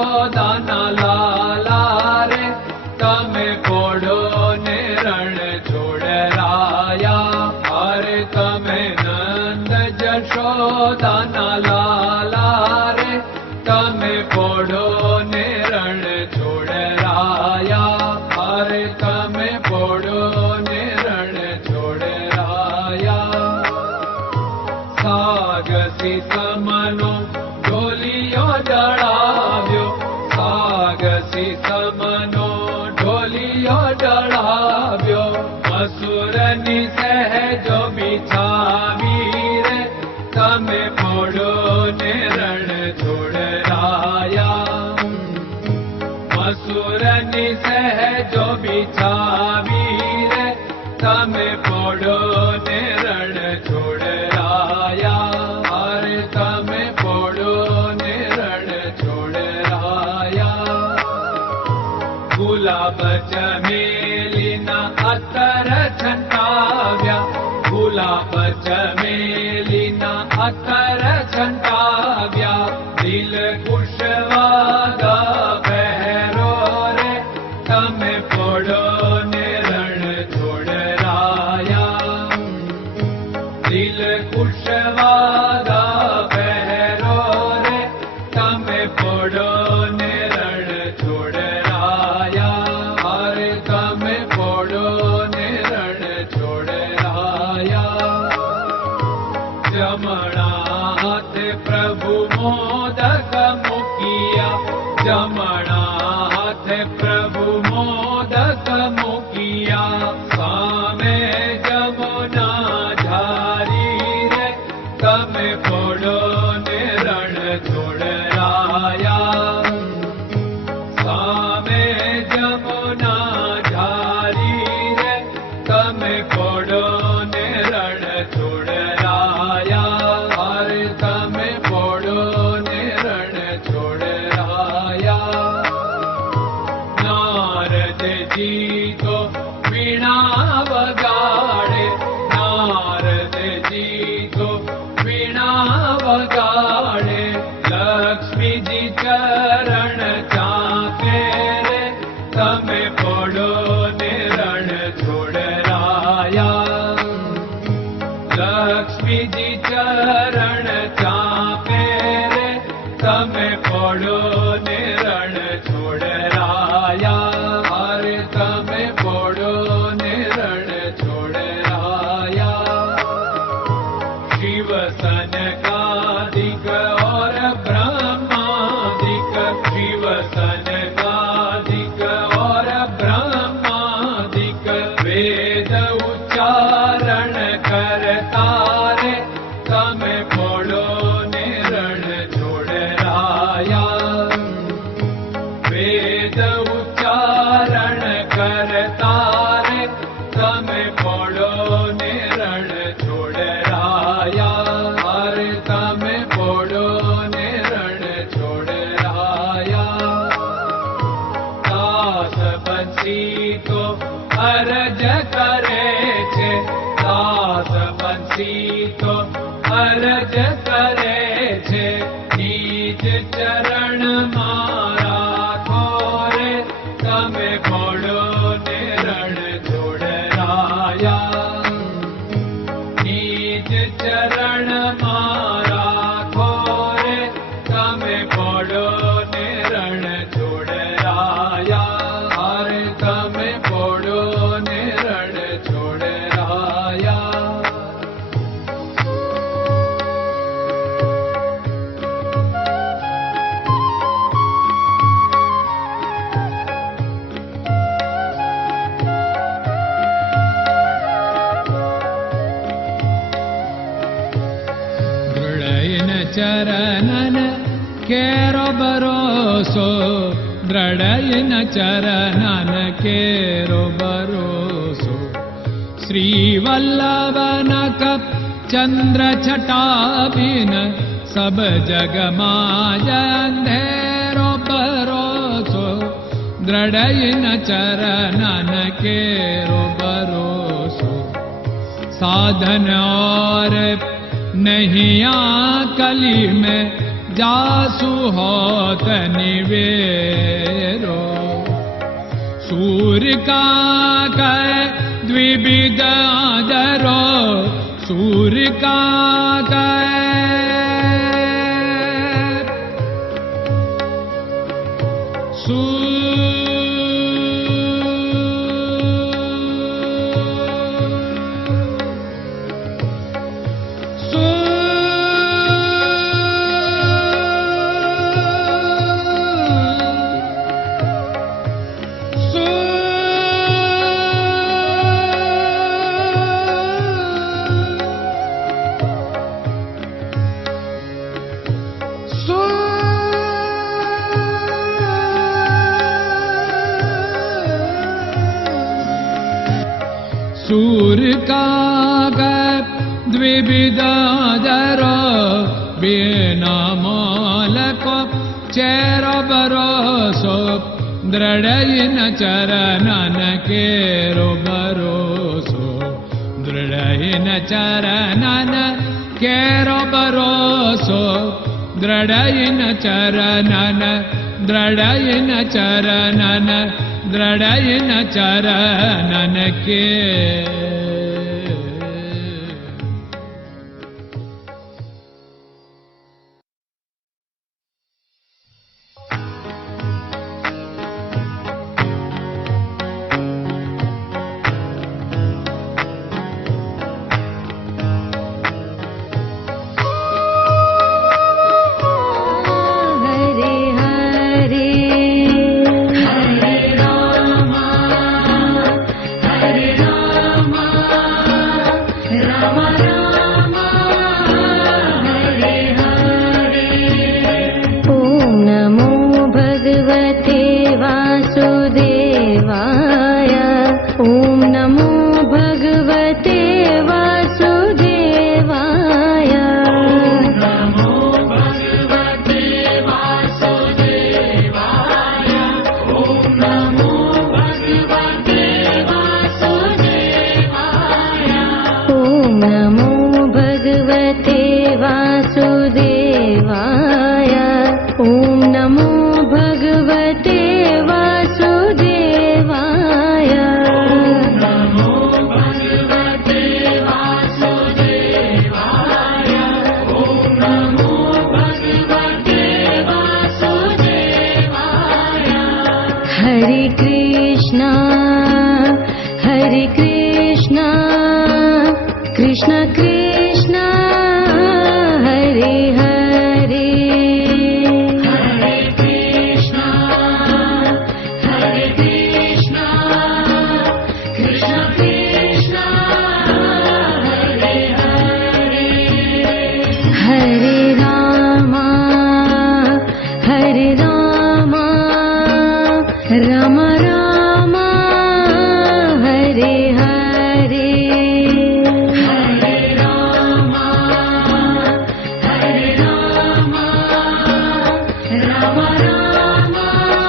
જશોદાના લાલા રે તમે પોડો ને રણ છોડરાયા. અરે તમે નંદ જશોદાના લાલા રે તમે પોડો ને રણ છોડરાયા. અરે તમે પોડો ને રણ છોડરાયા. સાગસી સમનો ઢોલિયો ડળાવ્યો, સાગસી સમનો ઢોલિયો ડળાવ્યો. મસૂરની સહેજો બિછાવી રે તમે પોડો ને રણ છોડરાયા. મસૂરની સહેજો બિછાવી રે તમે પોડો ને રણ છોડરાયા. અરે તમે પોડો ને રણ છોડરાયા. ગુલાબ ચમેલીના અત્તર છંટાવ્યા, ગુલાબ ચમેલીના અત્તર છંટાવ્યા. દિલ કુશવાદા પહેરો રે તમે પોડો ને રણ છોડરાયા. દિલ કુશવાદા પહેરો રે તમે પોડો ને રણ છોડરાયા. અરે તમે પોડો ને રણ છોડરાયા. જમણા હાથે પ્રભુ મોદક મૂકિયા, જમણા હાથે પ્રભુ મોદક મૂકિયા. સામે જમુના ઝારી રે તમે પોડો ને રણ છોડરાયા. સામે જમુના ઝારી રે તમે પોડો ને રણ છોડરાયા. અરે તમે પોડો ને રણ છોડરાયા. નારદજી તો વીણા વગાડે, નારદજી તો વીણા વગાડે. લક્ષ્મીજી ચરણ ચાકે રે તમે પોડો ને રણ છોડરાયા. લક્ષ્મીજી ચરણ ચાપે રે તમે પોડો ને રણ છોડરાયા. અરે તમે પોડો ને રણ છોડરાયા. શિવ સનકાદિક और ब्रह्मादिक, शिव सनकादिक और ब्रह्मादिक. वेद उच्चारण करता रे તમે પોડો ને રણ છોડરાયા. વેદ ઉચ્ચારણ કરતા રે તમે પોડો ને રણ છોડરાયા. અરે તમે પોડો ને રણ છોડરાયા. દાસ બંસી તો અરજ કરે છે, દાસ બંસી તો અરજ કરે છે. નીચ ચરણ મારા ખોરે તમે પોડો ને રણ છોડરાયા. નીચ ચરણ મારા ખોરે તમે પોડો ને રણ છોડરાયા. અરે તમે પોડો ને રણ છોડરાયા. ચરણન કેરો ભરોસો, દ્રઢયન ચરણન કેરો ભરોસો. શ્રી વલ્લભન કપ ચંદ્ર છટાબિન સબ જગમાં અંધેરો ભરોસો. દ્રઢયન ચરણન કેરો ભરોસો. साधन और नहीं कली में जासु होत निवेरो सूर्य का कै द्विविध आदरो सूर्य का सूर्य का द्विविधादर बिना मालको चेर भरोसो दृढ़ चरणन केरो भरोसो दृढ़ चरणन केरो भरोसो दृढ़ चरणन दृढ़ चरणन दृढ़ चरणन के नमो भगवते